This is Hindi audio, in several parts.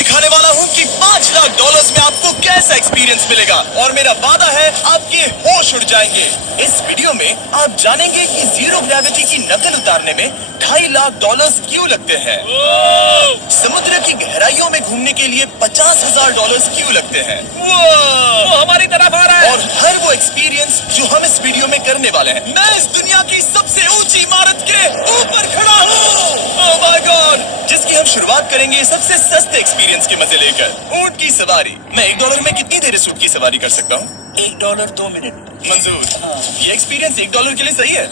दिखाने वाला हूँ कि $5 लाख में आपको कैसा एक्सपीरियंस मिलेगा और मेरा वादा है आपके होश उड़ जाएंगे। इस वीडियो में आप जानेंगे कि जीरो ग्रेविटी की नकल उतारने में $2.5 लाख क्यों लगते हैं, समुद्र की गहराइयों में घूमने के लिए $50,000 क्यों लगते हैं, वो हमारी तरफ आ रहा है और हर वो एक्सपीरियंस जो हम इस वीडियो में करने वाले हैं। मैं इस दुनिया की सबसे ऊंची इमारत के ऊपर खड़ा हूँ, ओह माय गॉड, जिसकी हम शुरुआत करेंगे सबसे सस्ते एक्सपीरियंस के मजे लेकर, ऊंट की सवारी। मैं $1 में कितनी देर इस ऊंट की सवारी कर सकता हूँ? $1 2 मिनट मंजूर। ये एक्सपीरियंस $1 के लिए सही है।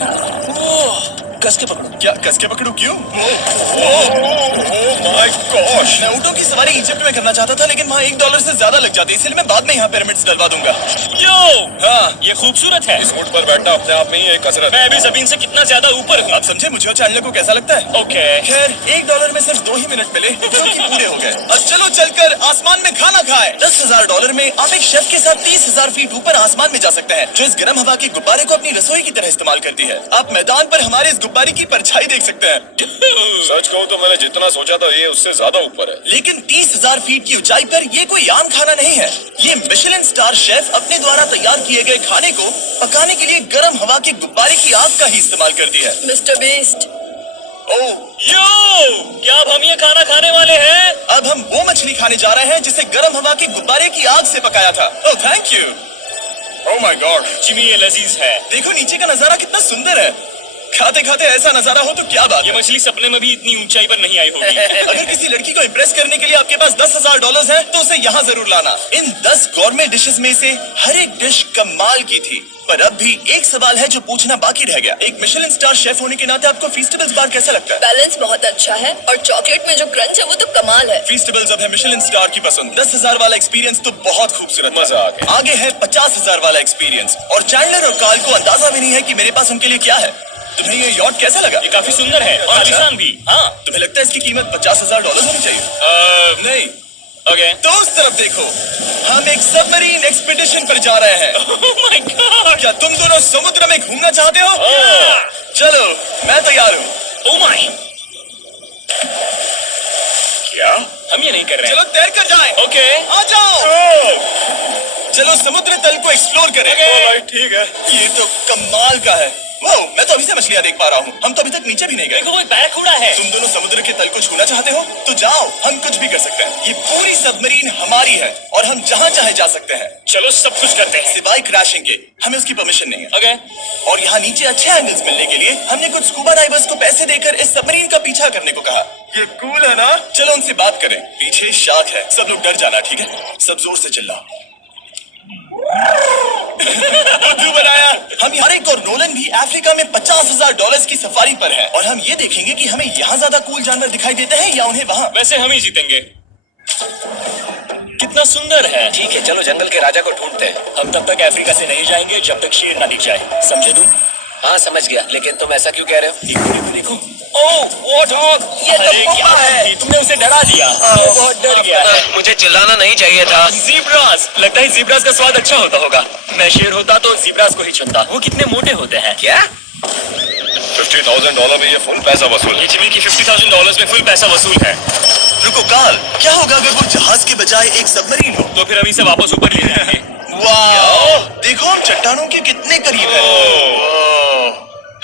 कस के पकड़ो। क्या कस के पकड़ू? क्यों? माय गॉश, मैं ऊँटों की सवारी इजिप्ट में करना चाहता था, लेकिन वहाँ $1 से ज्यादा लग जाती, इसलिए मैं बाद में यहाँ पिरामिड्स डलवा दूंगा। यो, हाँ, ये खूबसूरत है। इस ऊँट पर बैठना अपने आप में ही एक कसरत मैं है। अभी जमीन से कितना ज्यादा ऊपर हूँ। आप समझे मुझे और चैनल को कैसा लगता है? ओके। खैर, $1 में सिर्फ 2 ही मिनट मिले, जो कि पूरे हो गए। अब चलो चलकर आसमान में खाना खाएं। $10,000 में आप एक शेफ के साथ 30,000 फीट ऊपर आसमान में जा सकते हैं, जो इस गर्म हवा के गुब्बारे को अपनी रसोई की तरह इस्तेमाल करती है। आप मैदान पर हमारे इस गुब्बारे की परछाई देख सकते हैं। सच कहूँ तो मैंने जितना सोचा था ये उससे ज्यादा ऊपर है। लेकिन 30,000 फीट की ऊंचाई पर ये कोई आम खाना नहीं है। ये मिशेलिन स्टार शेफ अपने द्वारा तैयार किए गए खाने को पकाने के लिए गर्म हवा के गुब्बारे की आग का ही इस्तेमाल करती है। मिस्टर बीस्ट, ओह, यो, क्या अब हम ये खाना खाने वाले हैं? अब हम वो मछली खाने जा रहे हैं जिसे गर्म हवा के गुब्बारे की आग से पकाया था। Oh thank you. Oh my God, Jimmy, ये लजीज है। देखो नीचे का नजारा कितना सुंदर है। खाते खाते ऐसा नजारा हो तो क्या बात ये है। मछली सपने में भी इतनी ऊंचाई पर नहीं आई होगी। अगर किसी लड़की को इम्प्रेस करने के लिए आपके पास $10,000 है तो उसे यहाँ जरूर लाना। इन 10 गॉर्मेट डिशेस में से हर एक डिश कमाल की थी, पर अब भी एक सवाल है जो पूछना बाकी रह गया। एक मिशेलिन स्टार शेफ होने के नाते आपको फीस्टेबल्स बार कैसा लगता है? बैलेंस बहुत अच्छा है और चॉकलेट में जो क्रंच है वो तो कमाल है। फीस्टेबल्स अब है मिशेलिन स्टार की पसंद। 10,000 वाला एक्सपीरियंस तो बहुत खूबसूरत था। मजा आ गया। आगे है 50,000 वाला एक्सपीरियंस, और चैंडलर और कार्ल को अंदाजा भी नहीं है कि मेरे पास उनके लिए क्या है। तुम्हें ये यॉट कैसा लगा? ये काफी सुंदर है और आलीशान भी। हाँ। तुम्हें लगता है इसकी कीमत $50,000 होनी चाहिए? नहीं। ओके। तो उस तरफ देखो, हम एक सबमरीन एक्सपीडिशन पर जा रहे हैं। Oh my God. क्या तुम दोनों समुद्र में घूमना चाहते हो? चलो, मैं तैयार हूँ। Oh my. क्या? हम ये नहीं कर रहे चलो हैं। तैर कर जाएं। ओके। आ जाओ। चलो समुद्र तल को एक्सप्लोर करें। ओके। ठीक है। ये तो कमाल का है। वो, मैं तो अभी से मछलियाँ देख पा रहा हूँ। हम तो अभी तक नीचे भी नहीं गए। देखो, कोई बैरकूड़ा है। तुम दोनों समुद्र के तल को छूना चाहते हो तो जाओ, हम कुछ भी कर सकते हैं। ये पूरी सबमरीन हमारी है और हम जहाँ चाहे जा सकते हैं, चलो सब कुछ करते हैं। सिवाय क्रैशिंग के। हमें उसकी परमिशन नहीं है। ओके। और यहाँ नीचे अच्छे एंगल्स मिलने के लिए हमने कुछ स्कूबा डाइवर्स को पैसे देकर इस सबमरीन का पीछा करने को कहा। ये कूल है ना? चलो उनसे बात करें। पीछे शार्क है, सब लोग डर जाना, ठीक है? सब जोर से चिल्लाओ। बुद्धू बनाया। हम यारिक और नोलन भी अफ्रीका में $50,000 की सफारी पर है, और हम ये देखेंगे कि हमें यहाँ ज्यादा कूल जानवर दिखाई देते हैं या उन्हें वहाँ। वैसे हम ही जीतेंगे। कितना सुंदर है। ठीक है, चलो जंगल के राजा को ढूंढते हैं। हम तब तक अफ्रीका से नहीं जाएंगे जब तक शेर ना दिख जाए, समझे तुम? हाँ समझ गया, लेकिन तुम ऐसा क्यों कह रहे हो? देखो देखो। ओह वो डॉग, ये तो अरे पोपा क्या है। तुमने उसे डरा दिया। वो बहुत डर गया है। मुझे चिल्लाना नहीं चाहिए था। ज़ीब्रास, लगता है ज़ीब्रास का स्वाद अच्छा होता होगा। मैं शेर होता तो ज़ीब्रास को ही चुनता। वो कितने मोटे होते हैं। क्या? $50,000 में ये फुल पैसा वसूल ये है। जिमी की $50,000 में फुल पैसा वसूल है। रुको कार्ल, क्या होगा अगर वो जहाज के बजाय एक सबमरीन हो? तो फिर अभी से वापस ऊपर ले जाएंगे। वाह, देखो हम चट्टानों के कितने करीब हैं।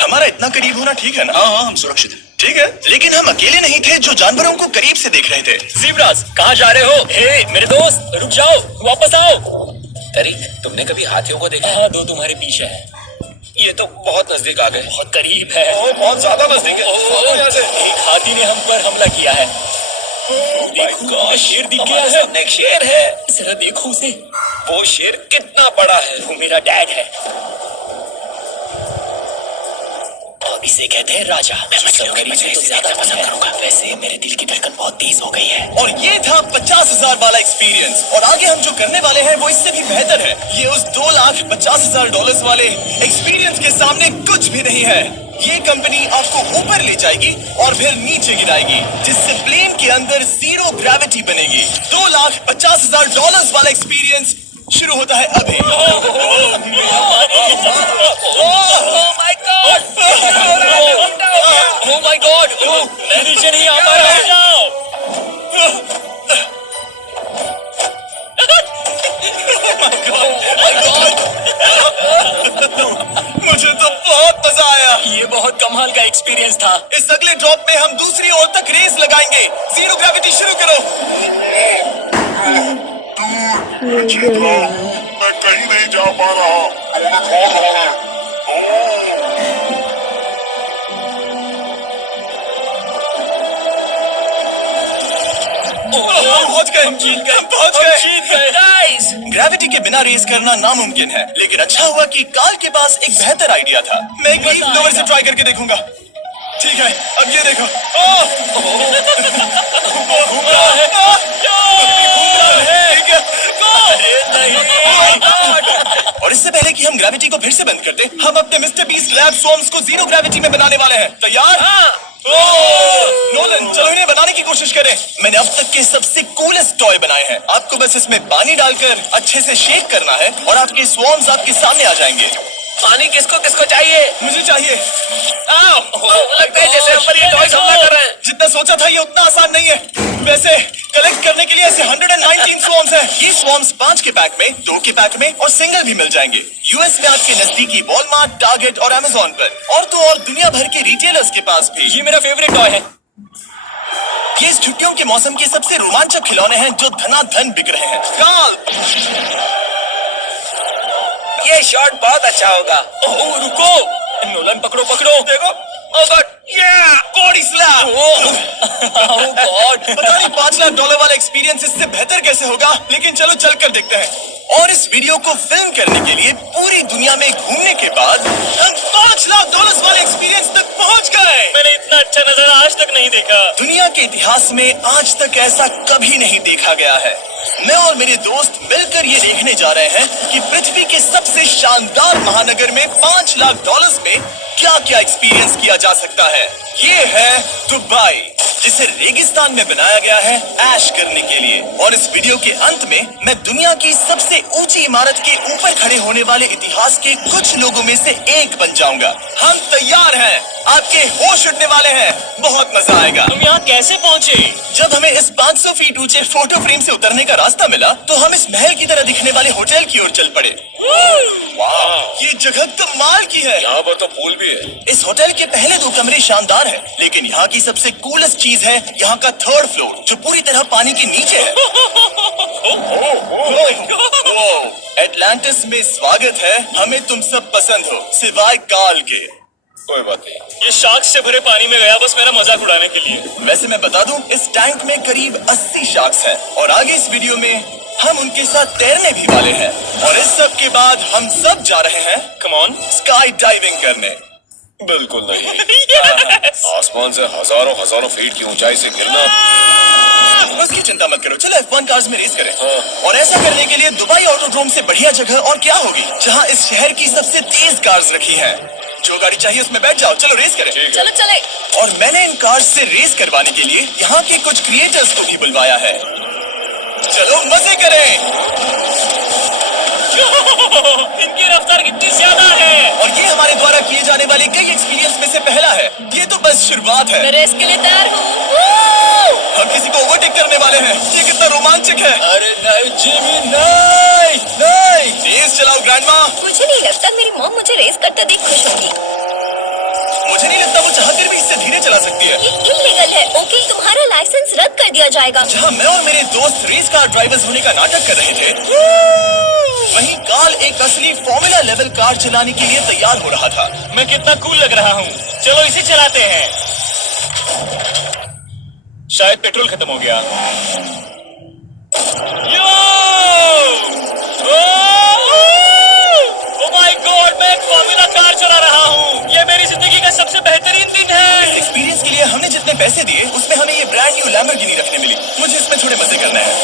हमारा इतना करीब होना ठीक है ना? हाँ, हम सुरक्षित हैं। ठीक है, लेकिन हम अकेले नहीं थे जो जानवरों को करीब से देख रहे थे। ज़ीब्रास, कहाँ जा रहे हो? हे मेरे दोस्त, रुक जाओ, वापस आओ। तरीक, तुमने कभी हाथियों को देखा है? हाँ, 2 तुम्हारे पीछे है। ये तो बहुत नजदीक आ गए। बहुत करीब है। बहुत ज्यादा नजदीक है। ओह, यहाँ से। एक हाथी ने हम पर हमला किया है। देखो, शेर दिख गया है। सामने एक शेर है। जरा देखो उसे। वो शेर कितना बड़ा है। वो मेरा डैड है। और इसे कहते हैं राजा। मैं मछलियों के मजे तो ज्यादा पसंद करूंगा। वैसे मेरे दिल की धड़कन बहुत तेज हो गई है। और ये था 50,000 वाला एक्सपीरियंस, और आगे हम जो करने वाले हैं वो इससे भी बेहतर है। ये उस $2,50,000 वाले एक्सपीरियंस के सामने कुछ भी नहीं है। ये कंपनी आपको ऊपर ले जाएगी और फिर नीचे गिराएगी, जिससे प्लेन के अंदर जीरो ग्रेविटी बनेगी। $2,50,000 वाला एक्सपीरियंस शुरू होता है अभी। ओह माय गॉड, मैं नीचे नहीं आ पा रहा। एक्सपीरियंस था। इस अगले ड्रॉप में हम दूसरी ओर तक रेस लगाएंगे। जीरो ग्रेविटी शुरू करो। मैं कहीं नहीं जा पा रहा। पहुंच गए, हम जीत गए, पहुंच गए। जीत गए गाइस। ग्रेविटी के बिना रेस करना नामुमकिन है, लेकिन अच्छा हुआ कि कार्ल के पास एक बेहतर आइडिया था। मैं एक लीफ ब्लोअर से ट्राई करके देखूंगा। ठीक है, अब ये देखो। वो घूम रहा है। घूम रहा है। ठीक है। और इससे पहले कि हम ग्रेविटी को फिर से बंद कर दें, हम अपने मिस्टर बीस्ट लैब स्वॉर्म्स को जीरो ग्रेविटी में बनाने वाले हैं। तैयार? नोलन, चलो इन्हें बनाने की कोशिश करें। मैंने अब तक के सबसे कूलेस्ट टॉय बनाए हैं। आपको बस इसमें पानी डालकर अच्छे से शेक करना है और आपके स्वॉर्म्स आपके सामने आ जाएंगे। पानी किसको किसको चाहिए? मुझे चाहिए। लगता है जैसे हम पर ये टॉयज हमला कर रहे हैं। जितना सोचा था ये उतना आसान नहीं है। वैसे कलेक्ट करने के लिए ऐसे 119 स्वॉर्म्स हैं। ये स्वॉर्म्स 5 के पैक में, 2 के पैक में और सिंगल भी मिल जाएंगे। यूएस में आपके नजदीकी वॉलमार्ट, टारगेट और अमेज़न पर, और तो और दुनिया भर के रिटेलर्स के पास भी। ये मेरा फेवरेट टॉय है। ये इस छुट्टियों के मौसम के सबसे रोमांचक खिलौने हैं जो धनाधन बिक रहे हैं। कार्ल, ये शॉट बहुत अच्छा होगा। ओह रुको, नोलन पकड़ो पकड़ो। देखो। ओह गॉड, बॉडी स्लैम। ओह गॉड। पता नहीं $5 लाख वाला एक्सपीरियंस इससे बेहतर कैसे होगा, लेकिन चलो चल कर देखते हैं। और इस वीडियो को फिल्म करने के लिए पूरी दुनिया में घूमने के बाद हम $5 लाख वाले एक्सपीरियंस तक पहुंच गए। मैंने इतना अच्छा नजारा आज तक नहीं देखा। दुनिया के इतिहास में आज तक ऐसा कभी नहीं देखा गया है। मैं और मेरे दोस्त मिलकर ये देखने जा रहे हैं कि पृथ्वी के सबसे शानदार महानगर में $5 लाख में क्या क्या एक्सपीरियंस किया जा सकता है। ये है दुबई, जिसे रेगिस्तान में बनाया गया है ऐश करने के लिए। और इस वीडियो के अंत में मैं दुनिया की सबसे ऊंची इमारत के ऊपर खड़े होने वाले इतिहास के कुछ लोगों में से एक बन जाऊंगा। हम तैयार हैं, आपके होश उड़ने वाले हैं, बहुत मजा आएगा। तुम यहाँ कैसे पहुँचे? जब हमें इस 500 फीट ऊंचे फोटो फ्रेम से उतरने का रास्ता मिला तो हम इस महल की तरह दिखने वाले होटल की ओर चल पड़े। वाह, ये जगह कमाल की है। यहाँ पर तो पूल भी है। इस होटल के पहले 2 कमरे शानदार हैं, लेकिन यहाँ की सबसे कूलेस्ट चीज है यहाँ का 3rd फ्लोर, जो पूरी तरह पानी के नीचे है। एटलांटिस में स्वागत है। हमें तुम सब पसंद हो, सिवाय कार्ल के। कोई बात नहीं। ये शार्क से भरे पानी में गया बस मेरा मजाक उड़ाने के लिए। वैसे मैं बता दूं, इस टैंक में करीब 80 शार्क्स हैं और आगे इस वीडियो में हम उनके साथ तैरने भी वाले हैं। और इस सब के बाद हम सब जा रहे हैं कम ऑन। स्काई डाइविंग करने। बिल्कुल नहीं। आसमान से हजारों फीट की ऊंचाई से गिरना। उसकी चिंता मत करो, चलो F1 कार्स में रेस करें। हाँ। और ऐसा करने के लिए दुबई ऑटोड्रोम से बढ़िया जगह और क्या होगी, जहां इस शहर की सबसे तेज कार्स रखी हैं। जो गाड़ी चाहिए उसमें बैठ जाओ, चलो रेस करें। ठीक है। चलो चले। और मैंने इन कार्स से रेस करवाने के लिए यहाँ के कुछ क्रिएटर्स को भी बुलवाया है। चलो मजे करें। इनकी रफ्तार कितनी ज्यादा है। और ये हमारे द्वारा किए जाने वाले कई एक्सपीरियंस में से पहला है। ये तो बस शुरुआत है। मैं रेस के लिए तैयार हूँ। हम किसी को ओवरटेक करने वाले हैं। ये कितना रोमांचक है। अरे नहीं जिमी, नहीं नहीं। तेज चलाओ ग्रैंडमा। मुझे नहीं लगता मेरी मॉम मुझे रेस करते देख खुश होगी। मुझे नहीं लगता वो चाहकर भी इससे धीरे चला सकती है। ये इल्लीगल है। ओके, तुम्हारा लाइसेंस रद्द कर दिया जाएगा। जहाँ मैं और मेरे दोस्त रेस कार ड्राइवर्स होने का नाटक कर रहे थे, वहीं कार्ल एक असली फॉर्मूला लेवल कार चलाने के लिए तैयार हो रहा था। मैं कितना कूल लग रहा हूँ। चलो इसे चलाते हैं। शायद पेट्रोल खत्म हो गया। ओह माय गॉड, मैं एक फॉर्मूला कार चला रहा हूँ। ये मेरी जिंदगी का सबसे बेहतरीन दिन है। एक्सपीरियंस के लिए हमने जितने पैसे दिए उसमें हमें ये ब्रांड न्यू लैम्बोर्गिनी रखने मिली। मुझे इसमें थोड़े मजे करने हैं।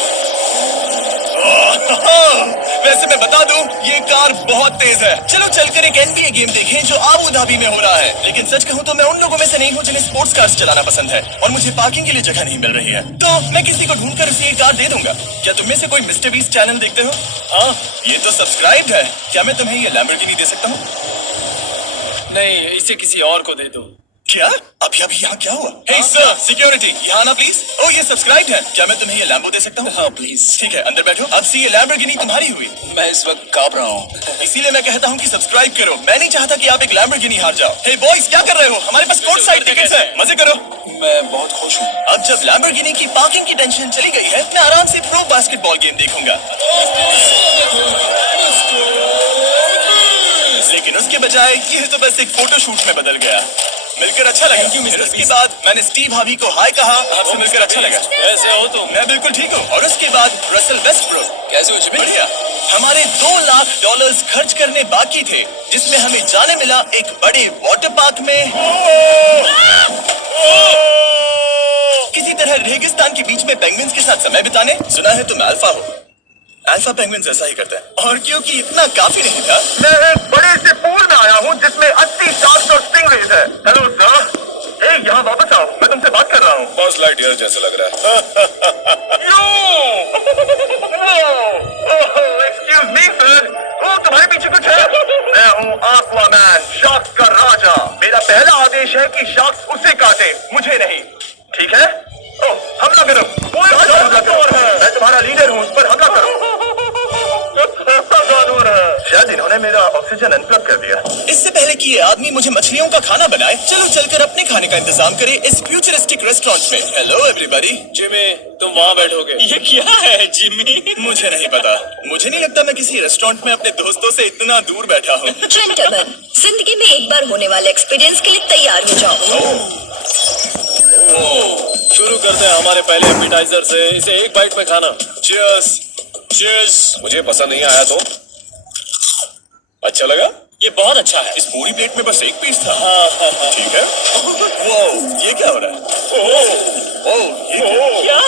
वैसे मैं बता दूं, ये कार बहुत तेज है। चलो चलकर एक NBA गेम देखें जो आबू धाबी में हो रहा है। लेकिन सच कहूं तो मैं उन लोगों में से नहीं हूं जिन्हें स्पोर्ट्स कार्स चलाना पसंद है, और मुझे पार्किंग के लिए जगह नहीं मिल रही है, तो मैं किसी को ढूंढकर उसे ये कार दे दूंगा। क्या तुम में से कोई मिस्टर बीस्ट चैनल देखते हो? हाँ, ये तो सब्सक्राइब्ड है। क्या मैं तुम्हें ये लैम्बोर्गिनी दे सकता हूँ? नहीं, इसे किसी और को दे दो। क्या अभी अभी यहाँ क्या हुआ? हे सर, सिक्योरिटी यहाँ ना प्लीज। ओ ये सब्सक्राइब है, क्या मैं तुम्हें ये लैम्बो दे सकता हूँ? हाँ प्लीज। ठीक है अंदर बैठो। अब से ये लैम्बोर्गिनी तुम्हारी हुई। मैं इस वक्त कांप रहा हूँ। इसीलिए मैं कहता हूँ कि सब्सक्राइब करो। मैं नहीं चाहता कि आप एक लैम्बोर्गिनी हार जाओ। हे बॉयज क्या कर रहे हो? हमारे पास कोर्ट साइड टिकट्स हैं, मजे करो। मैं बहुत खुश हूँ। अब जब लैम्बोर्गिनी की पार्किंग की टेंशन चली गई है, मैं आराम से प्रो बास्केटबॉल गेम देखूंगा। लेकिन उसके बजाय ये तो बस एक फोटो शूट में बदल गया। मिलकर अच्छा लगा। फिर उसके बाद मैंने स्टीव हावी को हाय कहा। आपसे मिलकर अच्छा लगा। कैसे हो तुम? मैं बिल्कुल ठीक हूँ। और उसके बाद रसल वेस्टब्रुक। कैसे हो जिमी? बढ़िया। हमारे $2 लाख खर्च करने बाकी थे, जिसमें हमें जाने मिला एक बड़े वाटर पार्क में किसी तरह रेगिस्तान के बीच में पेंगुइन्स के साथ समय बिताने। सुना है तुम अल्फा हो। अल्फा पेंगुइन्स ऐसा ही करता है। और क्योंकि इतना काफी नहीं था, मैं एक बड़े से पूल में आया हूँ जिसमें 80 शार्क्स और स्टिंगरेज है। हेलो सर, ए यहाँ वापस आओ, मैं तुमसे बात कर रहा हूँ। बस लाइटईयर जैसे लग रहा है। एक्सक्यूज मी सर, ओ तुम्हारे पीछे कुछ है? मैं हूँ आक्वामैन, शार्क्स का राजा। मेरा पहला आदेश है कि शार्क्स उसे काटे, मुझे नहीं। ठीक है? ओ, हमला करो। मैं तुम्हारा लीडर हूँ, उस पर हमला करो। शायद इन्होंने मेरा ऑक्सीजन अनप्लग कर दिया। इससे पहले कि ये आदमी मुझे मछलियों का खाना बनाए, चलो चलकर अपने खाने का इंतजाम करें इस फ्यूचरिस्टिक रेस्टोरेंट में। Hello everybody. जिमी तुम वहाँ बैठोगे? ये क्या है जिमी? मुझे नहीं पता। मुझे नहीं लगता मैं किसी रेस्टोरेंट में अपने दोस्तों से इतना दूर बैठा हूँ। जेंटलमैन, जिंदगी में एक बार होने वाले एक्सपीरियंस के लिए तैयार हो जाओ। शुरू करते हैं हमारे पहले एपेटाइजर से। इसे एक बाइट में खाना। Cheers। चीयर्स। मुझे पसंद नहीं आया तो अच्छा लगा? ये बहुत अच्छा है। इस पूरी प्लेट में बस एक पीस था। हाँ। ठीक है। वो ये क्या हो रहा है? ये क्या?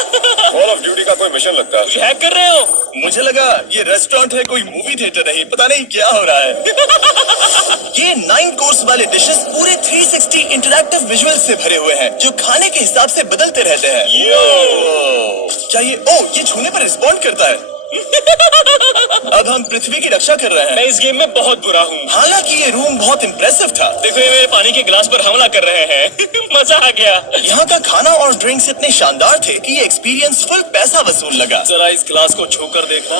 कॉल ऑफ ड्यूटी का कोई मिशन लगता है। हैक कर रहे हो? मुझे लगा ये रेस्टोरेंट है, कोई मूवी थिएटर नहीं। पता नहीं क्या हो रहा है। ये 9 कोर्स वाले डिशेस पूरे 360 इंटरैक्टिव विजुअल से भरे हुए हैं, जो खाने के हिसाब से बदलते रहते हैं। क्या ये छूने पर रिस्पॉन्ड करता है? अब हम पृथ्वी की रक्षा कर रहे मैं हैं। इस गेम में बहुत बुरा हूँ। हालांकि ये रूम बहुत इम्प्रेसिव था। देखो ये मेरे पानी के गिलास पर हमला कर रहे हैं। मजा आ गया। यहाँ का खाना और ड्रिंक्स इतने शानदार थे कि ये एक्सपीरियंस फुल पैसा वसूल लगा। जरा इस गिलास को छूकर देखना।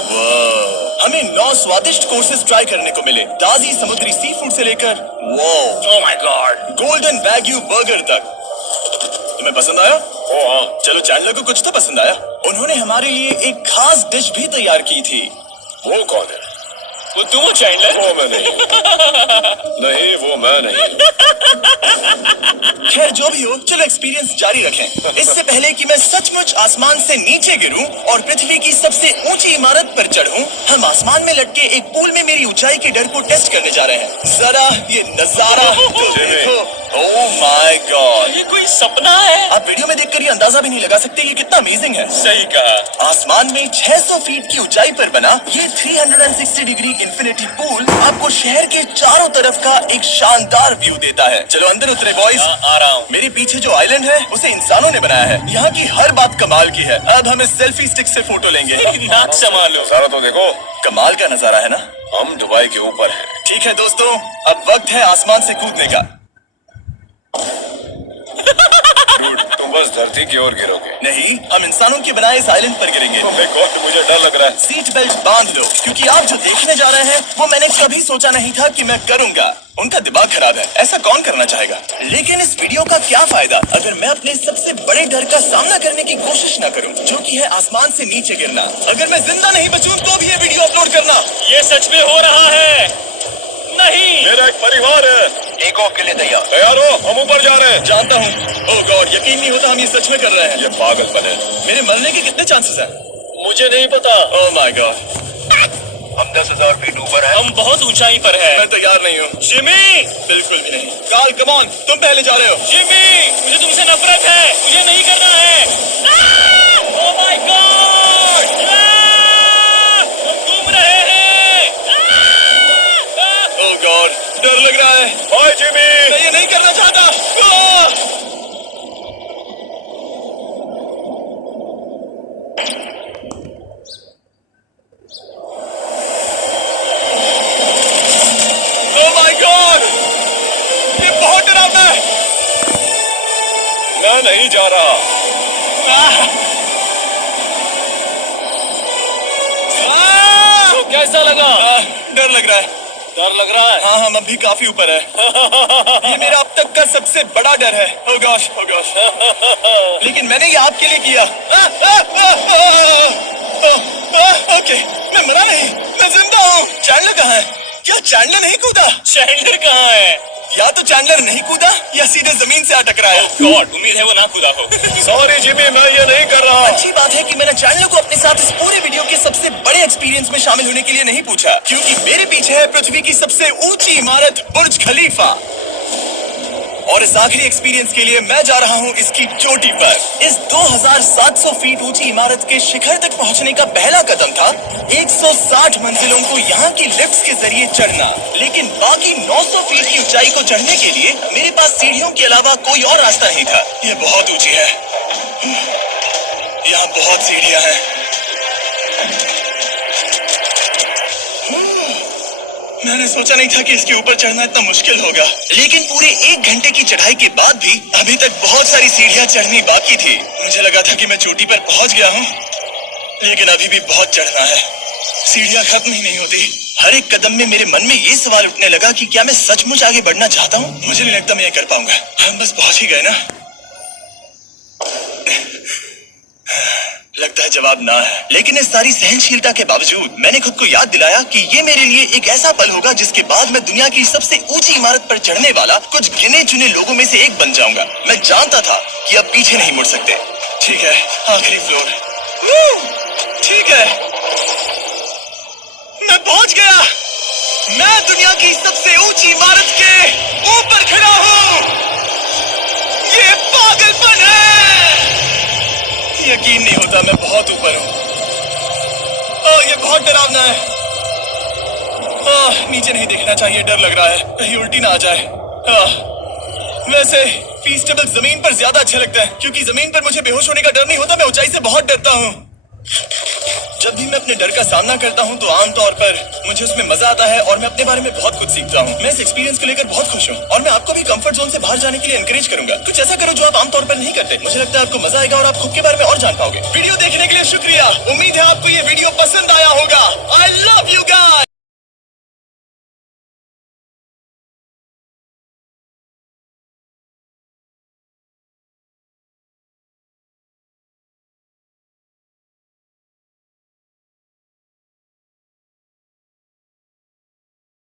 हमें 9 स्वादिष्ट कोर्सेज ट्राई करने को मिले, ताजी समुद्री सी फूड से लेकर oh my God, golden wagyu burger तक। तुम्हें पसंद आया? ओ हाँ। चलो चैंडलर को कुछ तो पसंद आया। उन्होंने हमारे लिए एक खास डिश भी तैयार की थी। वो कौन है? वो तुम हो चैंडलर? वो मैं नहीं। नहीं वो मैं नहीं। खैर जो भी हो, चलो एक्सपीरियंस जारी रखें। इससे पहले कि मैं सचमुच आसमान से नीचे गिरूं और पृथ्वी की सबसे ऊंची इमारत पर चढ़ूं, हम आसमान में लटके एक पूल में मेरी ऊंचाई के डर को टेस्ट करने जा रहे हैं। जरा ये नजारा तो देखो। ओह माय गॉड, ये कोई सपना है? आप वीडियो में देखकर ये अंदाजा भी नहीं लगा सकते ये कितना अमेजिंग है। सही कहा। आसमान में 600 फीट की ऊंचाई पर बना ये 360 डिग्री इंफिनिटी पूल आपको शहर के चारों तरफ का एक शानदार व्यू देता है। चलो अंदर उतरे बॉयज। आ रहा हूँ। मेरे पीछे जो आइलैंड है उसे इंसानों ने बनाया है। यहाँ की हर बात कमाल की है। अब हम इस सेल्फी स्टिक से फोटो लेंगे। नाक संभालो। नजारा तो देखो। कमाल का नजारा है ना? हम दुबई के ऊपर हैं। ठीक है दोस्तों, अब वक्त है आसमान से कूदने का। Dude, तुम बस धरती की ओर गिरोगे। नहीं, हम इंसानों के बनाए इस आइलैंड पर गिरेंगे। गॉड मुझे डर लग रहा है। सीट बेल्ट बांध लो, क्योंकि आप जो देखने जा रहे हैं वो मैंने कभी सोचा नहीं था कि मैं करूंगा। उनका दिमाग खराब है, ऐसा कौन करना चाहेगा? लेकिन इस वीडियो का क्या फायदा अगर मैं अपने सबसे बड़े डर का सामना करने की कोशिश न करूं, जो कि है आसमान से नीचे गिरना। अगर मैं जिंदा नहीं बचूं तो भी ये वीडियो अपलोड करना। ये सच में हो रहा है? नहीं। मेरा एक परिवार है। टेक ऑफ के लिए तैयार? तैयार हो? हम ऊपर जा रहे हैं। जानता हूँ। ओह गॉड, यकीन नहीं होता हम ये सच में कर रहे हैं। ये पागलपन है। मेरे मरने के कितने चांसेस हैं? मुझे नहीं पता। Oh my God. हम 10,000 फीट ऊपर हैं। हम बहुत ऊंचाई पर हैं। मैं तैयार नहीं हूँ। जिमी! बिल्कुल भी नहीं। कार्ल कम ऑन, तुम पहले जा रहे हो। जिमी! मुझे तुमसे नफरत है। मुझे नहीं करना है। Oh my God! हम घूम रहे हैं। ओह गॉड, डर लग रहा है। Bye Jimmy. मैं ये नहीं करना चाहता। ओह माय गॉड, ये बहुत डरावना है। जा रहा। तो कैसा लगा? डर लग रहा है। डर लग रहा है? हाँ हम अभी काफी ऊपर है। ये मेरा अब तक का सबसे बड़ा डर है। Oh gosh, oh gosh। लेकिन मैंने ये आपके लिए किया। ओके, मैं मरा नहीं, मैं जिंदा हूँ। चैंडलर कहाँ है? क्या चैंडलर नहीं कूदा? चैंडलर कहाँ है? या तो चैंडलर नहीं कूदा या सीधे जमीन से आ टकराया। गॉड, उम्मीद है वो ना कूदा हो। सॉरी जिमी, मैं ये नहीं कर रहा। अच्छी बात है कि मैंने चैंडलर को अपने साथ इस पूरे वीडियो के सबसे बड़े एक्सपीरियंस में शामिल होने के लिए नहीं पूछा, क्योंकि मेरे पीछे है पृथ्वी की सबसे ऊंची इमारत बुर्ज खलीफा। और इस आखिरी एक्सपीरियंस के लिए मैं जा रहा हूँ इसकी चोटी पर। इस 2700 फीट ऊंची इमारत के शिखर तक पहुँचने का पहला कदम था 160 मंजिलों को यहाँ की लिफ्ट्स के जरिए चढ़ना। लेकिन बाकी 900 फीट की ऊंचाई को चढ़ने के लिए मेरे पास सीढ़ियों के अलावा कोई और रास्ता नहीं था। ये बहुत ऊंची है, यहाँ बहुत सीढ़ियाँ हैं। मैंने सोचा नहीं था कि इसके ऊपर चढ़ना इतना मुश्किल होगा, लेकिन पूरे 1 घंटे की चढ़ाई के बाद भी अभी तक बहुत सारी सीढ़ियां चढ़नी बाकी थी। मुझे लगा था कि मैं चोटी पर पहुंच गया हूं, लेकिन अभी भी बहुत चढ़ना है। सीढ़ियां खत्म ही नहीं होती। हर एक कदम में मेरे मन में ये सवाल उठने लगा कि क्या मैं सचमुच आगे बढ़ना चाहता हूँ? मुझे नहीं लगता मैं ये कर पाऊंगा। हम बस पहुंच ही गए ना। लगता है जवाब ना है, लेकिन इस सारी सहनशीलता के बावजूद मैंने खुद को याद दिलाया कि ये मेरे लिए एक ऐसा पल होगा जिसके बाद मैं दुनिया की सबसे ऊंची इमारत पर चढ़ने वाला कुछ गिने चुने लोगों में से एक बन जाऊंगा। मैं जानता था कि अब पीछे नहीं मुड़ सकते। ठीक है, आखिरी फ्लोर। ठीक है, मैं पहुंच गया। मैं दुनिया की सबसे ऊंची इमारत के ऊपर खड़ा हूँ। ये पागलपन है। यकीन नहीं होता, मैं बहुत ऊपर हूँ। ये बहुत डरावना है। नीचे नहीं देखना चाहिए, डर लग रहा है कहीं उल्टी ना आ जाए। वैसे फीस्टेबल जमीन पर ज्यादा अच्छा लगता है, क्योंकि जमीन पर मुझे बेहोश होने का डर नहीं होता। मैं ऊंचाई से बहुत डरता हूँ। जब भी मैं अपने डर का सामना करता हूँ तो आमतौर पर मुझे उसमें मजा आता है और मैं अपने बारे में बहुत कुछ सीखता हूँ। मैं इस एक्सपीरियंस को लेकर बहुत खुश हूँ और मैं आपको भी कंफर्ट जोन से बाहर जाने के लिए एनकरेज करूंगा। कुछ ऐसा करो जो आप आमतौर पर नहीं करते। मुझे लगता है आपको मजा आएगा और आप खुद के बारे में और जान पाओगे। वीडियो देखने के लिए शुक्रिया। उम्मीद है आपको ये वीडियो पसंद आया होगा। I love you guys.